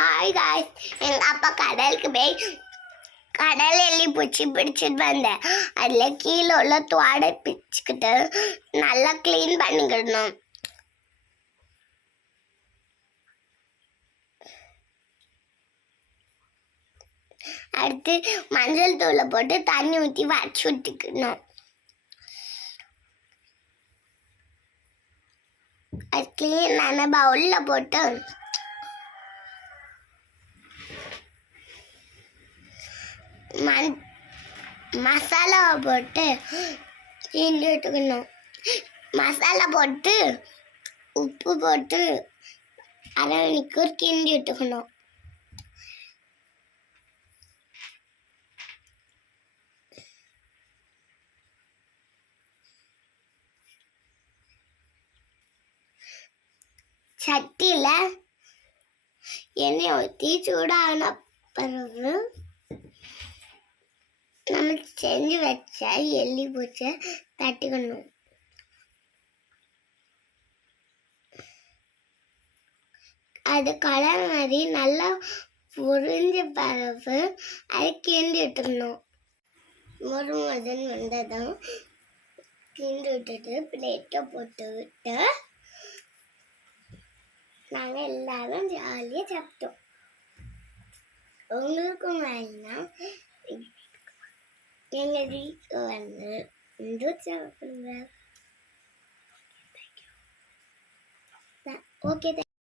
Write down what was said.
Hi guys, எங்கள் அப்பா கடலுக்கு போய் கடல் எள்ளி பூச்சி பிடிச்சிட்டு வந்தேன். அதில் கீழே உள்ள துவாடை பிச்சுக்கிட்டு நல்லா க்ளீன் பண்ணிக்கிடணும். அடுத்து மஞ்சள் தூளை போட்டு தண்ணி ஊற்றி வச்சு விட்டுக்கணும். அது க்ளீனான பவுலில் போட்டு மசாலாவை போட்டு கிண்டி விட்டுக்கணும். மசாலா போட்டு உப்பு போட்டு அரை மணிக்கூர் கிண்டி விட்டுக்கணும். சட்டியில் எண்ணெய் ஊற்றி சூடான பிறகு நம்ம செஞ்சு வச்ச எள்ளி பூச்சை தட்டிக்கணும். அது கலர் மாதிரி நல்லா பொரிஞ்ச பிறகு அதை கிண்டி விட்டுக்கணும். முதன் வந்ததும் கிண்டி விட்டுட்டு பிளேட்டை போட்டு விட்டு நாங்கள் எல்லாரும் ஜாலியாக சாப்பிட்டோம். உங்களுக்கும் வேணும்னா எங்கள் வீட்டுக்கு வந்து சாப்பிடுங்க. ஓகே.